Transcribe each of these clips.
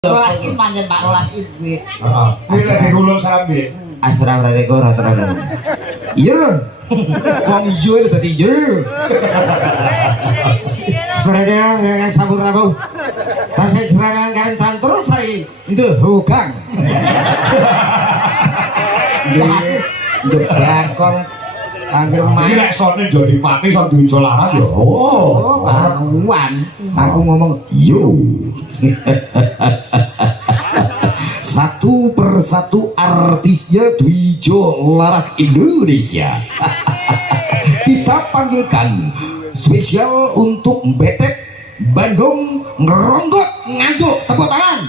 Rolas iki panjen Pak Rolas iki. Heeh. Wis dikulur sampe. Asra berarti kok terus. Iya. Wong iya itu dadi iya. Serangan yang sabur rabu. Tasih serangan kan santro sari. Itu hukang. Ndek bakon anggere main. Nek sone jadi mati sok duwe laras yo. Oh, karuan. Aku ngomong yo. Satu persatu artisnya Dwijo Laras Indonesia. Kita panggilkan spesial untuk Betek Bandung Ngeronggot Nganjuk, tepuk tangan.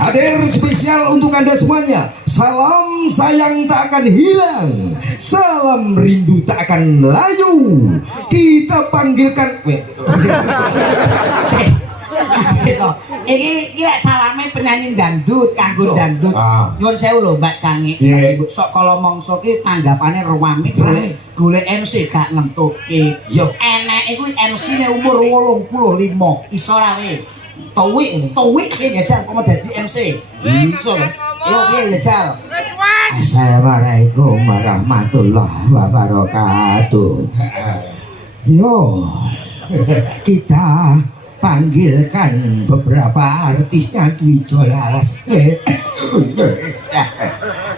Hadir spesial untuk Anda semuanya. Salam sayang tak akan hilang, salam rindu tak akan layu. Kita panggilkan Iki lek salame penyanyi dangdut, kanggo dangdut. Nyuwun sewu lho Mbak Cangi. Sok kala mangsa ki tanggapane ruwami golek MC gak nentuke. Yo eneke kuwi MC-ne umur 85, iso ra we. Tuwik iki jajal kok dadi MC. Iso lho. Yo piye jajal? Assalamualaikum warahmatullahi wabarakatuh. Yo, kita panggilkan beberapa artisnya Dwijo Laras.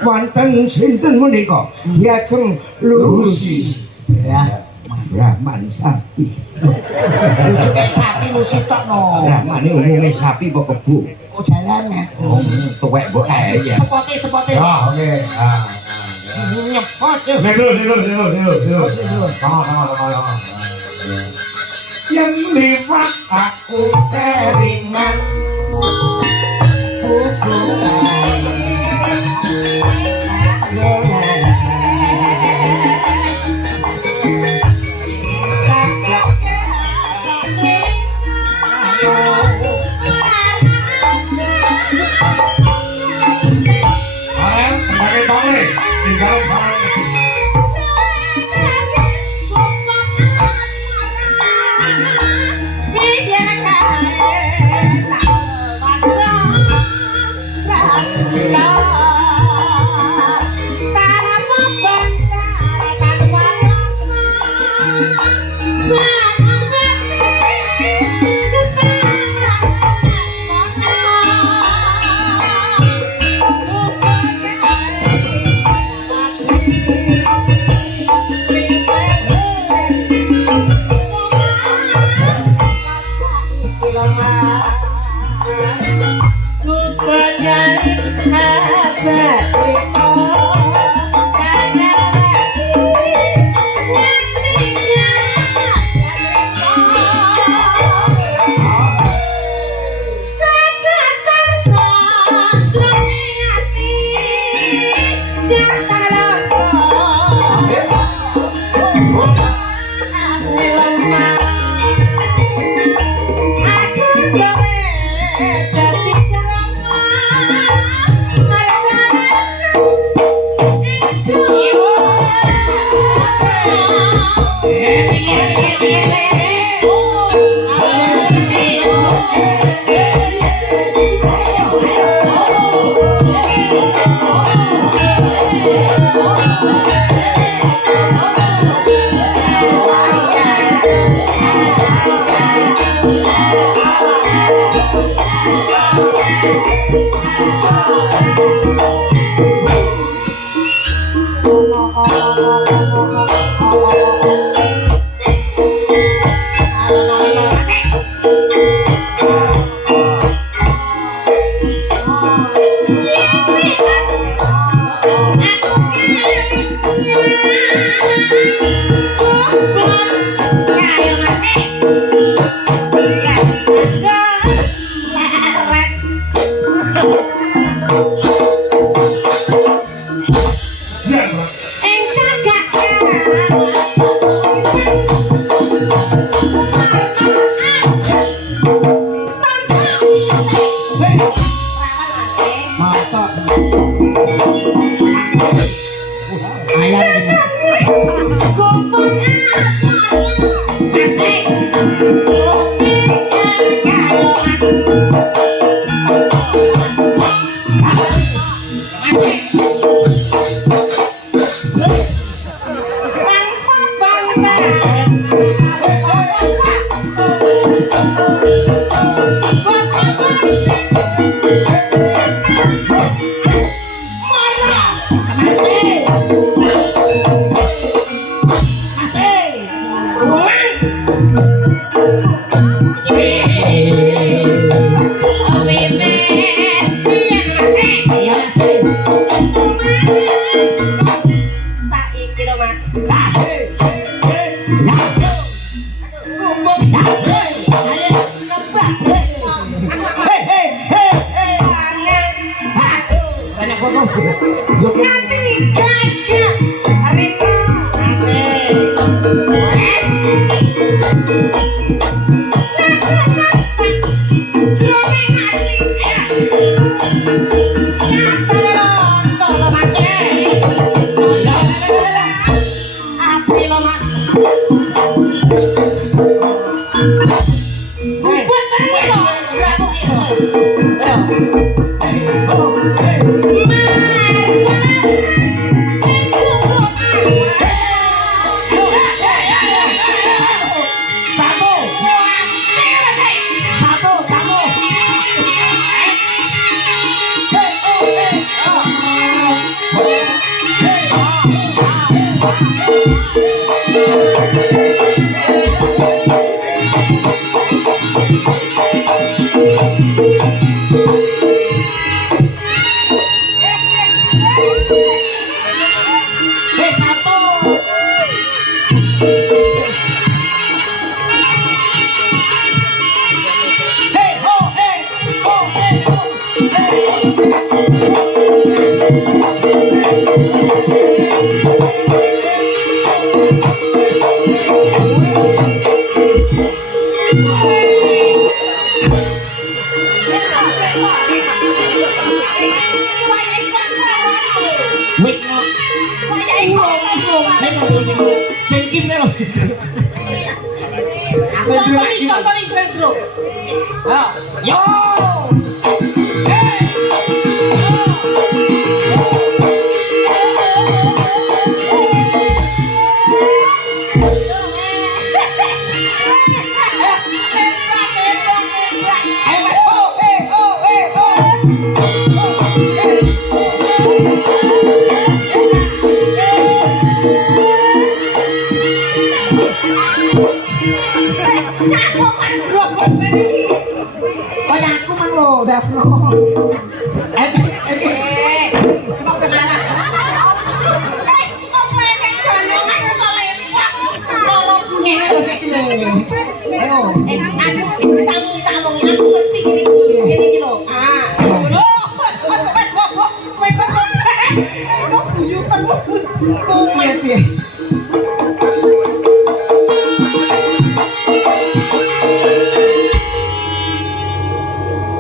Wonten sinten menika? Diajeng Lucy. Ya, Brahman sapi. Sapi Lucy tok no. Brahmane umumnya sapi kok kebo. Oh jalan ya. Tuwek mbok ae ya. Sepote. Ah, oke. Nyepot. Sama. Yang lewat aku teringat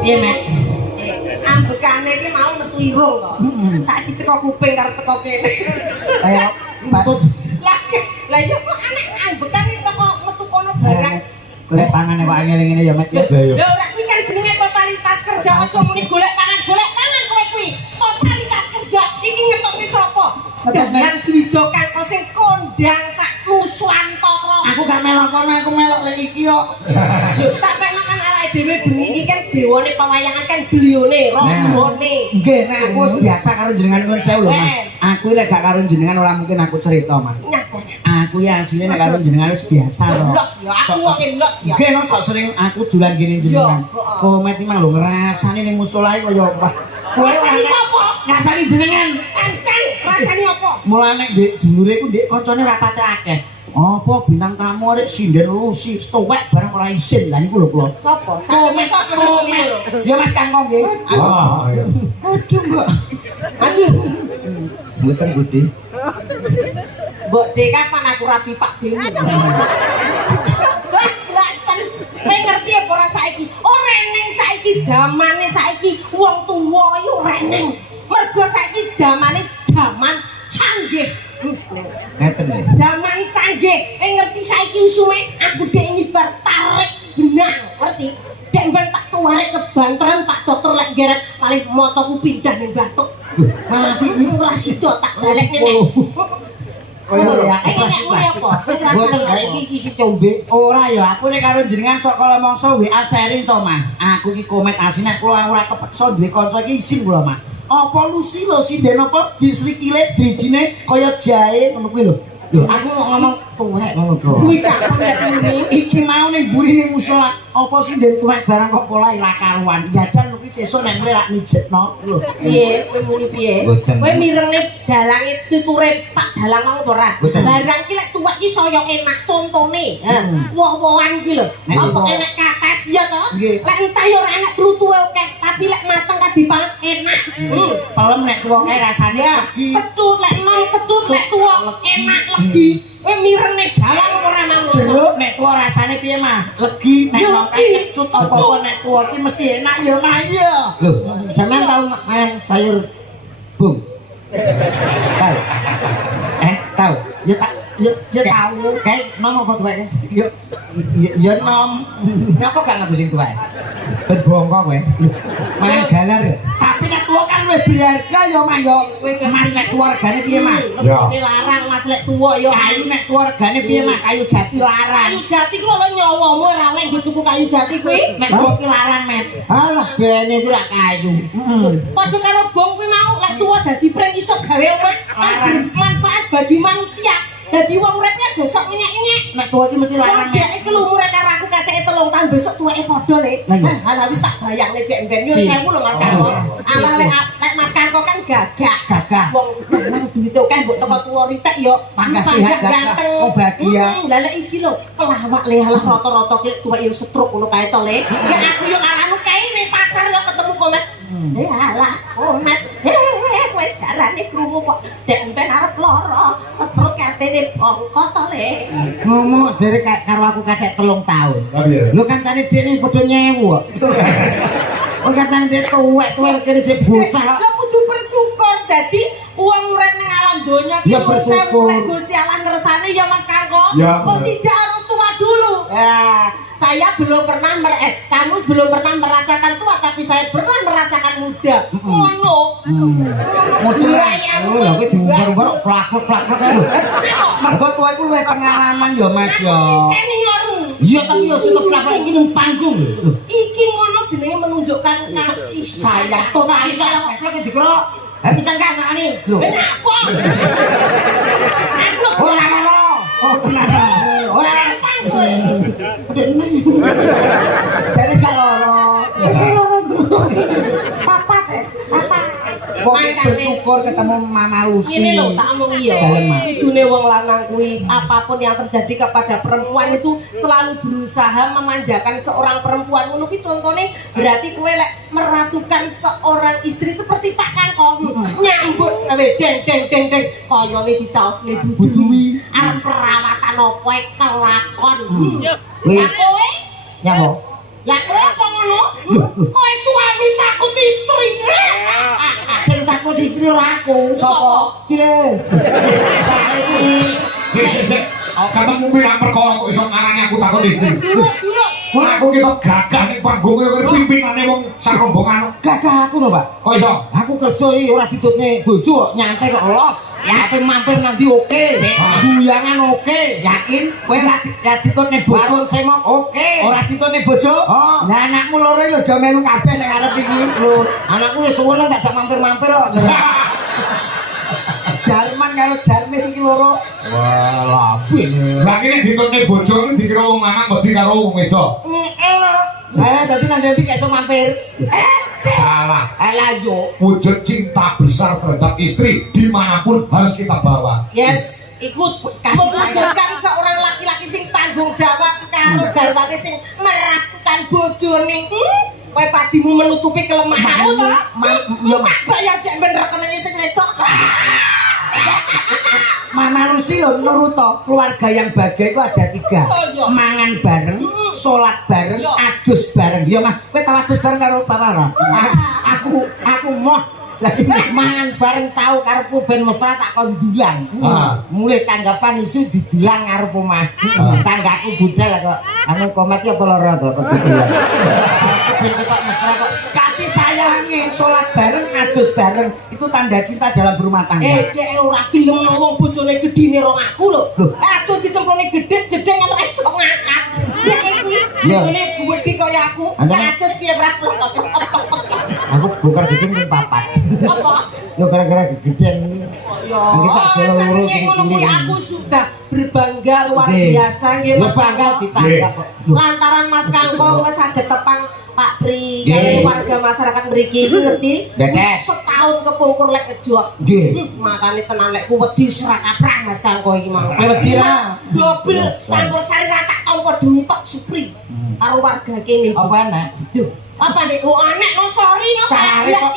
Iya, Mek. Ambekane iki mau metu irung to. Saiki teko kuping karo teko kene. Ayo, patut. Lah yo kok anak ambekan iki teko metu kono barang. Golek pangane kok angel ngene ya, Met. Lho ora kuwi kan jenenge totalitas kerja aja muni golek pangan kowe kuwi. Totalitas kerja iki ngetokne sapa? Dengan Dwijo Kangko sing kondang sak Nuswantara. Aku gak melok kono, aku melok lek iki kok. Tak pengen awake dhewe bengi iki kan dewane pewayangan kan blione, rombone. Nggih, nek aku wis biasa karo jenengan nuwun sewu lho, Mas. Aku lek gak karo jenengan ora mungkin aku cerita, Mas. Aku ya asline nek karo jenengan wis biasa lho. Los ya, aku wong los ya. Nggih, sok sering aku dolan kene jenengan. Komet iki mah lho ngrasani ning musala iki kaya apa. Kowe ora ngrasani jenengan. Enceng, rasane apa? Mulane ndek dulure ku ndek kancane rapate akeh. Apa bintang tamu arek sinden lusi stowek barang ora isin. Lah niku lho kula. Sopo? Komet. Ya Mas Kangkong nggih. Ah, iya. Aduh, Mbak. Maju. Mboten Budi. Mbok Dek kapan aku rapi Pak Dewi. Rasen. Kowe ngerti apa ora saiki? Ora eneng saiki jamane saiki wong tuwa iki ora eneng. Mergo saiki jamane jaman canggih. Ngeten lho. Jaman canggih. Ngerti saiki usume aku dek nyebar tarik benang, ngerti? Dek ben tak tuwek kebanteran Pak Dokter lek geret paling motoku pindah ning batuk. Malah iki ora sida tak balekne. Kaya ya. Nek muni apa? Mboten gawe iki isi combe. Ora ya, aku nek karo jenengan sok kala mangsa WA sharing to, Mah. Aku iki komet asine kula ora kepeksa duwe kanca iki isin kula, Mah. Apa lusi lho sinden apa disrikile drijine kaya jahe ngono kuwi lho. Lho, aku mau ngomong tuwek ngono, Bro. Kuwi tak nek muni. Iki mau ning burine musola apa sinden tuwek barang kok pola ora karuan. Jajan kuwi sesuk nek mulai rak mijetno lho. Piye kowe muni piye? Boten. Kowe mirengne dalange tuture Pak Dalang mau ora? Boten. Barang ki lek tuwek ki saya enak contone. Woh-wohan ki lho. Nek Apa woh. enak kates ya to? Nggih. Lek entah ya ora enak tlutuhe akeh, tapi lek mateng kadipangan enak. Pelem nek tuweke rasane legi. Kecut lek nang kecut lek tuwa enak legi. Kowe mirengne dalang ora mau. Jeruk nek tuwa rasane piye, Mah? Legi nek nongkae kecut apa nek tuwa ki mesti enak ya, Mah ya. Lho, sampean tau main sayur bung? Tahu? Tahu? Ya tak ya tahu. Kayak nom apa tuweke? Ya nom. Nyapa gak ngaku sing tuwek? Ben bongkok kowe. Main galer ya. Tapi nek tuwa kan luwih berharga ya, Mah ya. Mas nek tuwa regane piye, Mah? Ya. Ini larang Mas lek tuwa ya. Kayu nek tuwa regane piye, Mah? Kayu jati larang. Kayu jati ku lho nyawamu ora oleh nggo tuku kayu jati kuwi. Nek tuwa ki larang, Met. Alah, bene ku rak kayu. Padha karo bong kuwi mau lek tuwa dadi pring iso gawe omah kan manfaat bagi manusia. Dadi wong uripnya aja sok nyenyek-nyenyek. Nek tuwa ki mesti larang, Dek Met. iki lho umure karo aku kaceke 3 tahun besok tuweke padha le. Lah iya. Lah wis tak bayangne dek ben nyun sewu lho Mas Karko. Alah lek Mas Karko kan gagah. Gagah. Wong nang duwite akeh mbok teko tuwa ritek yo Pangkat sehat, gagah. Oh, bahagia. Lah lek iki lho pelawak le alah rata-rata ki tuwek yo setruk ngono kae to le. Ya aku yo karo anu kae ning pasar yo ketemu komet. Alah komet. Kowe jarane krungu kok dek ben arep lara setruk katene bongko to le. Ngomong jare karo aku kacek 3 tahun. Tapi ya. Lho kancane dene padha nyewu kok. Oh kancane dene tuwek-tuwek kene jek bocah kok. Lah kudu bersyukur dadi wong urip ning alam donya ki Ya, bersyukur. lek Gusti Allah ngersani ya Mas Karko. Ya, Kok benar. tidak harus tua dulu. Saya belum pernah kamu belum pernah merasakan tua tapi saya pernah merasakan muda. Ngono. Muda. Oh, lha kowe diumbar-umbar kok plak-plak lho. Mergo tuwa iku luwih pengalaman ya, Mas ya. Seniormu. Iya tapi yo cukup plak-plak iki ning panggung lho. Iki ngono jenenge menunjukkan kasih Sayang Kok tak sisa kok plak dikira. Ha pisan kan ngene. Lho. Kenapa? Aku Ora ngono. Oh, tenan. Ora Jare gak loro. Papa papa. Wong bersyukur ketemu Mama Lucy. Ini loh tak omong iya. Dalem, Mak. Dunia wong lanang kuwi apapun yang terjadi kepada perempuan itu selalu berusaha memanjakan seorang perempuan. Ngono ki contone berarti kowe lek meratukan seorang istri seperti Pak Kangkong nyambut deng kayane dicaosne budui. Arep perawatan opo kelakon. Wih. Lah kowe? Nyapa? Lah kowe apa ngono? Kowe suami takut istri. Sing takut istri ora aku. Sopo? Kire. Saiki Sik. Kamu mungkin yang perkara kok iso ngarani aku takut istri. Dulu. Aku kita gagah ning panggung kowe pimpinane wong sak rombongan. gagah aku lho, Pak. Kok iso? Aku kerja iki ora ditutne bojo kok nyantai kok los. Ya ape mampir nanti oke. Guyangan oke. Yakin kowe ora ditutne bojo? Warung semok oke. Ora ditutne bojo? Oh. Lah anakmu loro lho do melu kabeh ning arep iki lho. Anakku wis suwene gak sak mampir-mampir kok. Jarman karo Jarmir iki loro. Wah, lapi. Lah iki ditutne bojo iki dikira wong lanang kok dikaro wong wedok. Dadi nanti gak iso mampir. Salah. Alah yo. Wujud cinta besar terhadap istri dimanapun harus kita bawa. Yes, ikut mewujudkan seorang laki-laki sing tanggung jawab karo garwane sing merakukan bojone. Kowe padimu menutupi kelemahanmu to? Yo, Tak bayar cek bener kenane sing wedok. Mama Lucy lho nurut to, keluarga yang bahagia itu ada 3. Oh, iya. Mangan bareng, sholat bareng, Iya. adus bareng. Ya Mah, kowe tau adus bareng karo Bapak ora? Aku moh lagi mangan bareng tau karepku ben mesra tak kon dulang. Mulai tanggapan isu didulang arep omah. Tanggaku budal kok anu komat ki apa lara to kok didulang. Ben ketok mesra kok Kasih sayang piye salat bareng adus bareng itu tanda cinta dalam berumah tangga. Dek ora gelem wong bojone gedine rong aku lho. Aduh dicemplone gedhe jedeng ora iso ngangkat. Dek kuwi bojone gedhe kaya aku. Adus piye ora Aku bongkar jeding ping 4. apa? Yo gara-gara gegeden. Yo, kita jalan loro gini aku sudah berbangga luar biasa nggih. Wis bangga ditangkap. Lantaran Mas Kangkong wis saged tepang Pak Pri kali warga masyarakat mriki iki ngerti. Betes. Setahun kepungkur lek kejok. Nggih. Makane tenan lek ku wedi serak kaprah Mas Kangkong iki mang. Wedi ra. Dobel campur sari ra tak tampa demi Pak Supri. Karo warga kene. Apa enak? Duh, apa nek oh enek no sorry no Cari kok.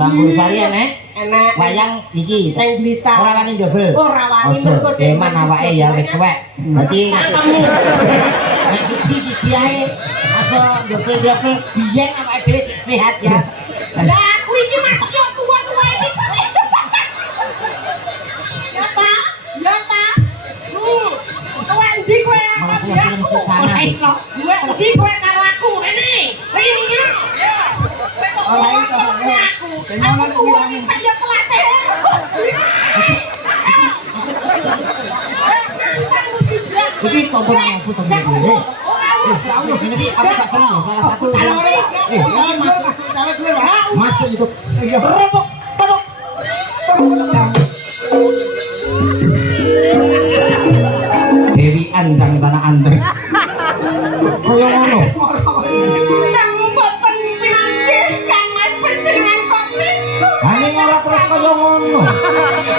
Campur sari enak. Enak. Wayang iki. Nang Blitar. Ora wani dobel. Ora wani mergo deman awake ya wis tuwek. Dadi kamu siji ae aku dobel-dobel biyen awake dhewe sehat ya. lah aku iki masuk tua-tua iki. Ya ta? Ya ta? Wendi kowe aku. Wendi kowe karo aku. Ini. Ini. Ora iso. Aku kaya pelatih. Iki tontonan aku temen-temen. Ini aku gak seneng salah satu. Ini masuk itu. Repok. Dewi Anjang sana Anjang. Kaya ngono. Kamu boten pinanggih Kang Mas panjenengan kok tiku. Ane ora terus kaya ngono.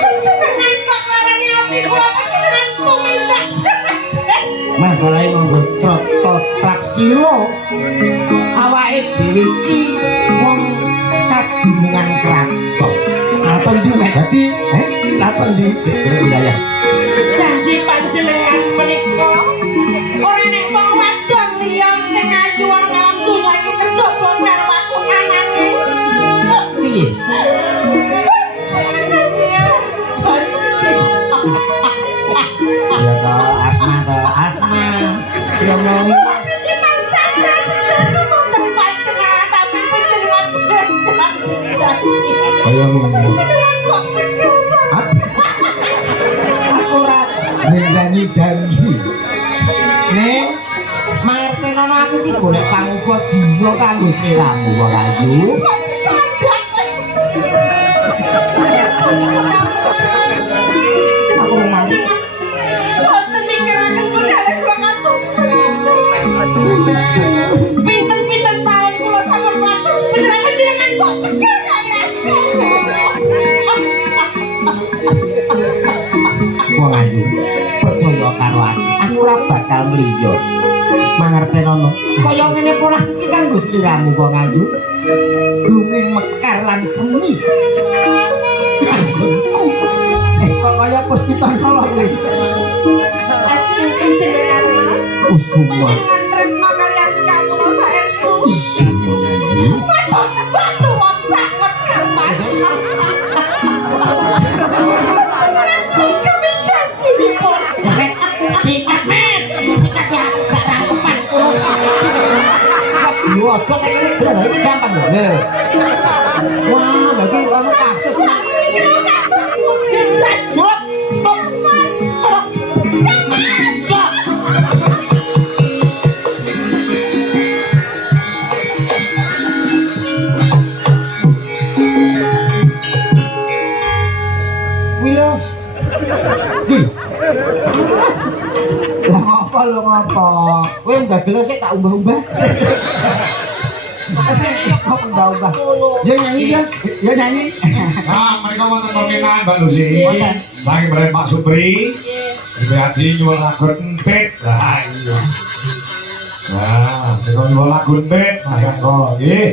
Panjenengan kok larani ati kula panjenengan tumindak sekadek. Masalahe nganggo traksilo. Awake dhewe iki wong kagungan kraton. Kraton ndi mek dadi kraton ndi jebule wilayah. Janji panjenengan menika ora nek wong wadon liya sing ayu ana dalam donya iki kejaba karo aku anake. Piye? Ya ta asma. Ya mau ayo aku ora ngendani janji. Nek martenono aku ki golek pangupa jiwa kanggo sliramu kok ayu. Aku mari. Boten mikiraken budale kula kados. Pinten-pinten taun kula sampun kados panjenengan jenengan kok tegal kaya. Wong ayu, percaya karo aku ora bakal mliya. Mangertenono. Kaya ngene pola iki kanggo sliramu wong ayu. Lumih mekar lan semi. Kanggoku. Kok kaya puspitan kala iki. Asli panjenengan Mas. Kusuma. Panjenengan tresno kalian kawula saestu. Batu sangat kermas. Kami janji dipun. Sikat men. Sikat ya aku gak rangkepan kulo. Yo kok iki iki gampang lho. Wah, bagi ono kasus. Surat. Mas. Wilo. Lah ngapa lo ngapa? Kowe ndadel sik tak umbah-umbah. Kok umbah-umbah. Ya nyanyi ya. Ya nyanyi. Nah, mereka wonten permintaan Mbak Lucy. Wonten. Saking mrene Pak Supri. Ibu Adi nyuwun lagu entit. Lah iya. Nah, mereka nyuwun lagu entit. Nah, kan kok nggih.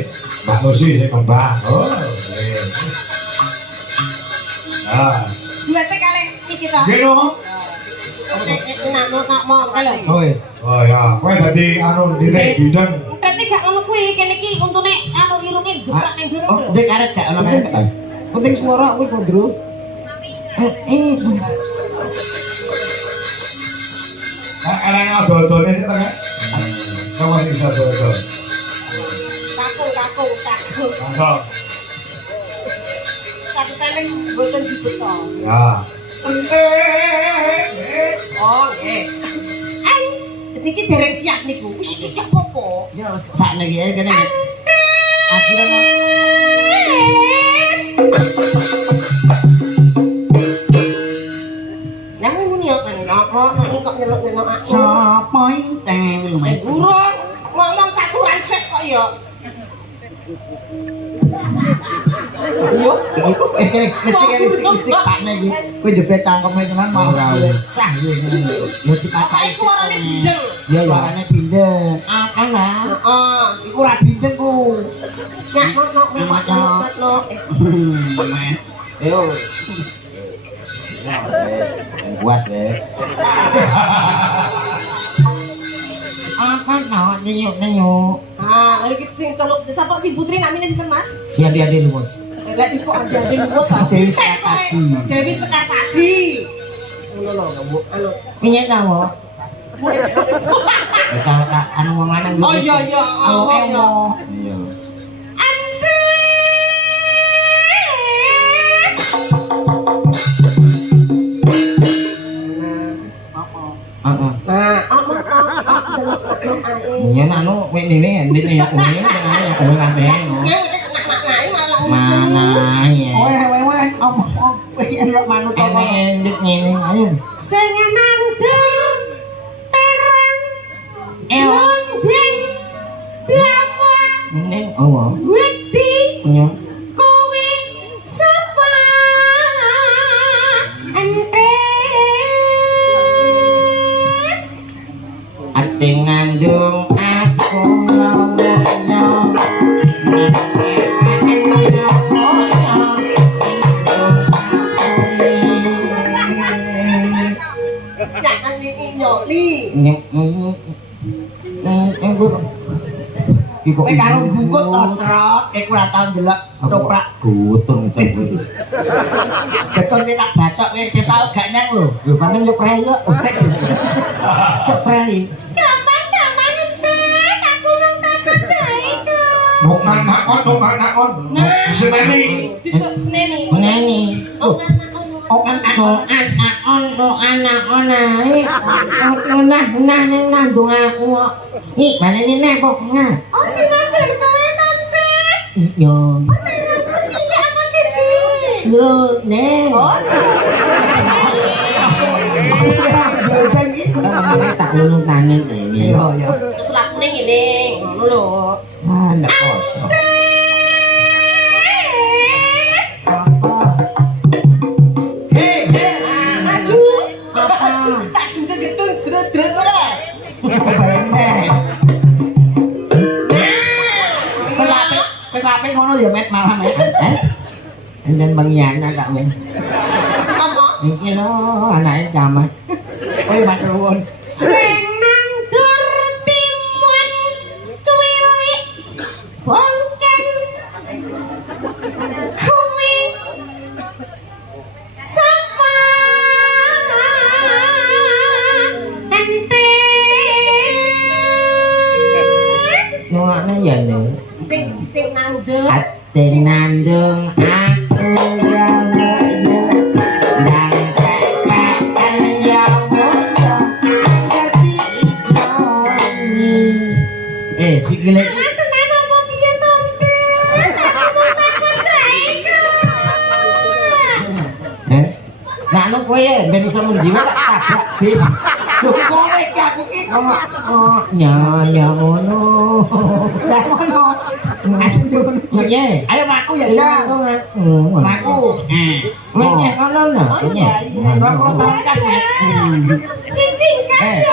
Mbak Lucy sing ngembang. Oh, nggih. Nah, Berarti kalian iki to. nggih no. Nak mau kalau. Oh ya, kowe dadi anu direk bidang. Berarti gak ngono kuwi kene iki untune anu irunge jeprak ning durung lho. Jek arek gak ono kan. Penting suara wis to, Bro. Eleng ado-adone sik ta. Kamu sing bisa ado-ado. Kakung. Mantap. dereng boten dibeto. Ya. Oh, nggih. Niki dereng siap niku. Wis iki apa-apa. Ya sakniki ae kene. Akhirnya Lah ngono ya kan kok nyeluk-nyeluk aku. sapa ente lumayan. Urung ngomong caturan sik kok ya. Yo, Listrik sakniki. Kowe jebret cangkeme tenan mau ora. Lah yo. Yo dipacai suarane bindeng. Ya suarane bindeng. Akang lah. Heeh. Iku ora bindeng ku. Nyak no. Yo. Puas deh. Apa nawak nyuk. Ah, lha iki sing celuk sapa si Putri namine sinten Mas? Dia lu. Lah iku aja sing luwih ta. Dewi Sekartasi. Dewi Sekartasi. Ngono lho, kamu anu. Piye ta wo? Wis. Kita anu wong lanang. Oh iya iya. Oh iya. Iya. Heeh. Nah, apa Iya anu kowe dhewe ndek ya kowe kowe kabeh. Mana ya. Oe omong kowe nek manut apa? Ndek ngene ayo. Sing nandeng terang lombeng dawa Ning apa? wedi Punya. kowe sapa ente Ati ngandung aku ngomongnya. jangan nyoli Kowe karo bungkut to crot, kowe ora tau ndelok toprak. Gutun cek kuwi. Betul nek tak bacok kowe sesau gak nyang lho. Lho pancen yo prei yo. Sok prei. gampang empet aku nang takon bae Nuk nakon. Semeni. diseneni Neni. Nandung aku. Ih, balene nek kok nggak. oh si mater kowe tante Yo. cilik apa gede Lho, nek. oh Tak ngono kangen iki. Iya ya. terus lakune ngene ngono lho Ah, ndak kosong. maju Apa? tak gendeng-gendeng dret-dret ora Kowe ngono ya met malah met. Enden pengkhianat tak men. apa Iki lho anake camat. Kowe matur nuwun. sing nanggur timun cuwilik bongkeng kuwi sapa ente Nyuwakne ya lho. sing nanggur Ate nandung aku ya ndang pepen ya moco dadi ijoni. Sikile iki tenan apa piye to aku takon bae Nah, anu kowe ya ben iso menjiwa tak tabrak bis. Lho kowe iki aku iki Nya ngono. lah ngono. Asin dulu. Piye? Ayo maku ya, Jang. Maku. Menyek ngono lho. Menyek. 20 tahun kas, Met. cincin kasih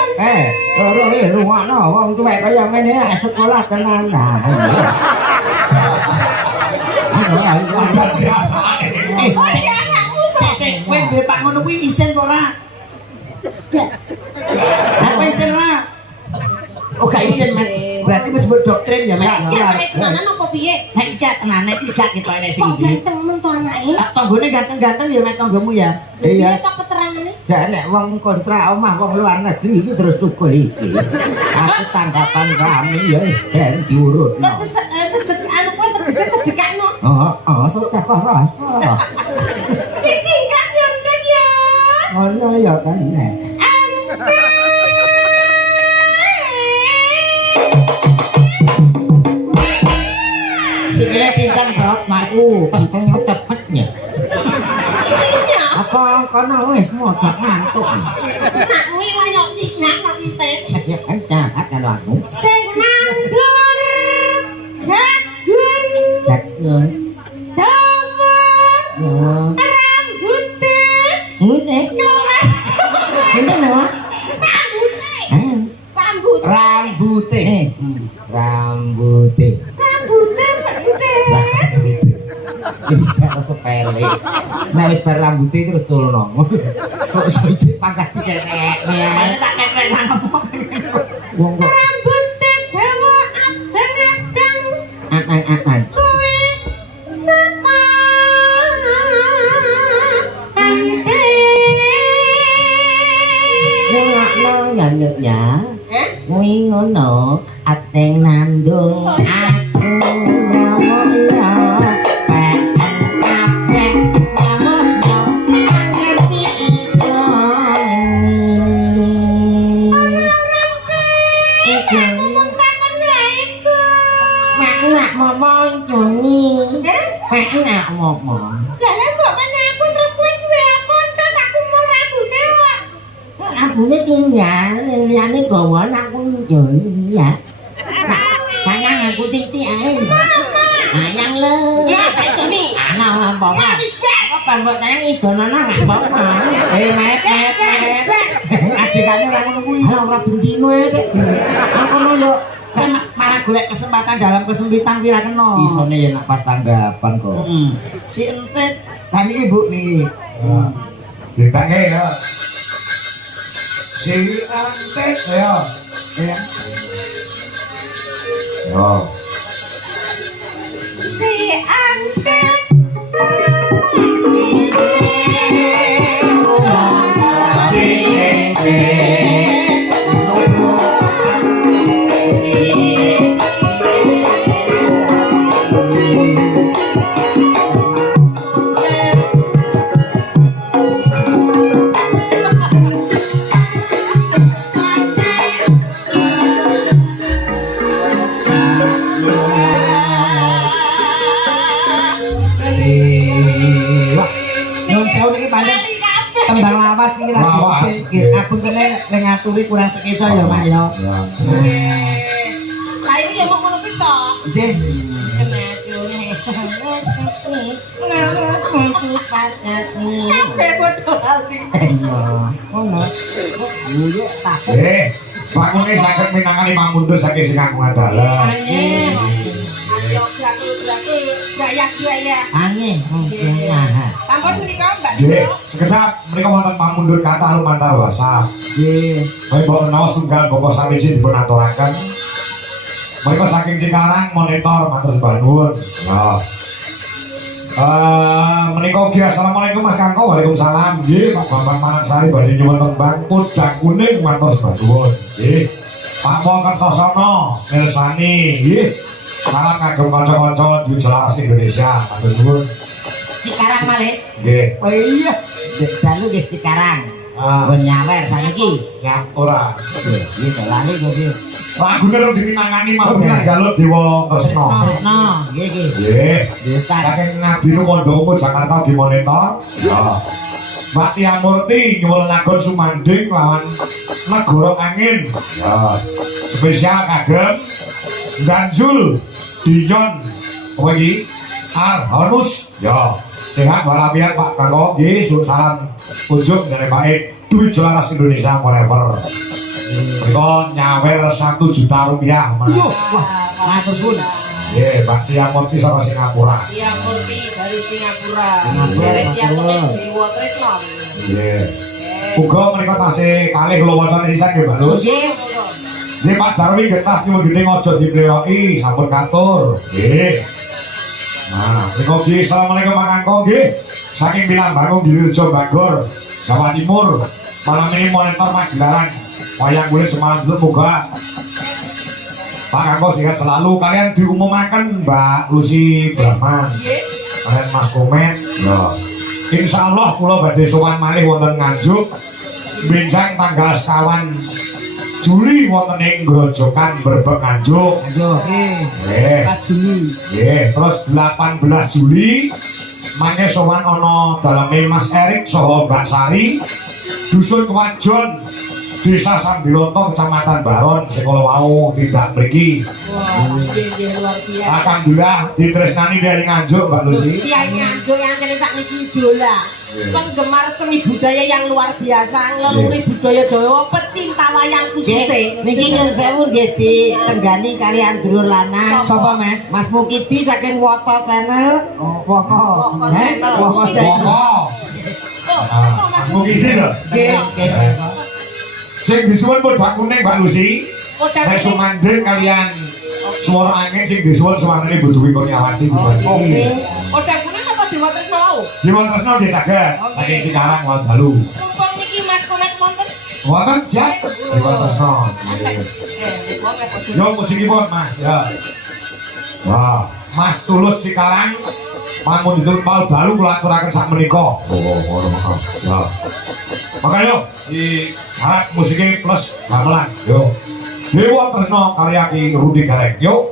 Loro rungokno wong tuwek kaya ngene sekolah tenan dah. Kowe duwe Pak ngono kuwi isin kok ora? Lah kowe isin ora? Oh gak isin, Met. Berarti wis mbok doktrin ya, Met. ya tenanan apa piye Nek iki tenane iki gak ketokne sing kok iki. ganteng men to anake Tanggone ganteng-ganteng ya Met tanggamu ya. iya kok keterangane Jek nek wong kontrak omah wong luar negeri iki terus tukul iki. Aku tanggapan kami ya wis ben diurut. kok sedekah anu kowe tegese sedekahno sudah kok rasa. Siji gas yo Ndut ya. Ngono ya kan nek. Sikile pincang brot maku. Pincangnya cepetnya. Apa kono wis modok ngantuk. Nak kuwi kaya cigak kok pitet. Ya kan jahat kalau aku. Sing nanggur jagung Jagung. dawa Ya. rambutnya Mute. keluar Mute apa? rambutnya Rambute. Rambutnya. rambutnya pendek Ini kalau sepele. Nah wis bar rambutnya terus culno. Kok iso pangkat diketeknya. Ane tak keprek sangemu. Wong kok rambutnya dawa adang-adang anang-anang. kuwi sapa Nengakno nyanyuknya. eh Kuwi ngono, ateng nandung aku nyamuk ya. Peken kabeh nyamuk ya. Ngerti ijo ijo mak momong joni. Mak momong. Rambutnya tinggal, liyane gawa aku joni ya. Sayang aku titik ae. Sayang le. Ana apa? Kok ban mbok tanya idonono gak apa-apa. Met. Adikane ora ngono kuwi. Ala ora bendino ae Dek. Ngono yo Kan malah golek kesempatan dalam kesempitan kira kena. isone ya nak pas tanggapan kok. Si entet. Dan iki Bu niki. Ditake ya. Sing antek ya. Ya. Yo. Si antek Nyun sewu niki pancen tembang lawas iki Lawas. nggih abun kene ning ngaturi kurang sekesa ya Mak ya. lah iki ya mau ngono kuwi tok Nggih. kabeh padha lali Iya. Ngono. Yo tak. Pakune saged minangani pamundhut saking sing aku ngadalah. ayo geraku gaya Angin. Nah. sampun menika Mbak Nggih, sekejap menika wonten pamundhut kathah lumantar wasa. Nggih. Menika menawa setunggal bapak samiji dipun aturaken. Menika saking Cikarang monitor matur sembah nuwun. Ya. Menika ugi assalamualaikum Mas Kangko. Waalaikumsalam. Nggih, Pak Bambang Manaksari badhe nyuwun tembang Kudang Kuning matur sembah nuwun. Nggih. Pak Kertosono mirsani. Nggih. Salam kagem kanca-kanca di jelas Indonesia. Matur nuwun. Cikarang malih. Nggih. Oh iya. Dalu nggih Cikarang. Pun nyawer saniki. Ya ora. Iki dalane kok. Lagune rung diminangani matur jaluk Dewa Tresna. Nah, nggih nggih. Nggih. Desa. Saking Ngadi Mondomo Jakarta di monitor. Ya. Mbak Tia Murti nyuwun lagon sumanding lawan Negara Angin. Ya. Spesial kagem Ganjul Dijon apa iki? Arhonus. Ya. Sehat walafiat Pak Kangko. Nggih, suwun salam kunjung dari baik Dwi Jelaras Indonesia forever. Mereka nyawer 1 juta rupiah. Matur suwun. Nggih, Mbak Tia Murti saka Singapura. Tia Murti dari Singapura. Singapura, Dari Tia betul. Murti Dewa Tresna. Nggih. Uga mereka tasih kalih kula wacan riset nggih, Mbak Lus. Nggih. Nggih, Pak Darwi getas nyuwun gede aja dipleroki, sampun katur. Nggih. Nah, mereka nggih assalamualaikum Pak Kangko nggih. Saking Bilang Bangun Gilirejo Bogor, Jawa Timur. Malam ini monitor Magelaran. Wayang kulit semalam dulu muga Pak Kangko sehat selalu. Kalian diumumaken Mbak Lucy Brahman. Kalian Mas Komen. Ya. Insya Allah kula badhe sowan malih wonten Nganjuk. Benjang tanggal sekawan Juli wonten ing Grojogan Brebek Nganjuk. Nggih. Nggih, terus 18 Juli mangke sowan ana daleme Mas Erik saha Mbak Sari dusun Kewajon Desa Sambiloto Kecamatan Baron sekolah wau tindak mriki. Wah, nggih luar biasa. Alhamdulillah ditresnani dari Nganjuk Mbak Lucy. Kiai Nganjuk yang kene sak niki idola. Penggemar seni budaya yang luar biasa, ngeluri budaya Jawa, pecinta wayang khususnya. Niki nyun sewu nggih ditenggani kalian dulur lanang. Sapa Mas? Mas Mukidi saking Woto Channel. Woko. Woko Channel. Woko. Mungkin lho. Nggih. Sing disuwun podha kuning Mbak Lucy. Podha Saya kuning. sumandhing kalian suara angin sing disuwun suarane Bu Dwi Kurniawati. Oke. Udah kuning apa Dewa Tresno mau? Dewa Tresno nggih saged. Saking Cikarang wonten dalu. Mumpung niki Mas Komet wonten. Wonten siap Dewa Tresno. Yo musikipun Mas ya. Wah, Mas Tulus Cikarang Mangun itu pal dalu kula aturaken sak menika. Ngono maaf. Ya. Makanya di harap musiknya plus gamelan. Yo. Dewa Tresno karya Ki Rudi Gareng. Yo.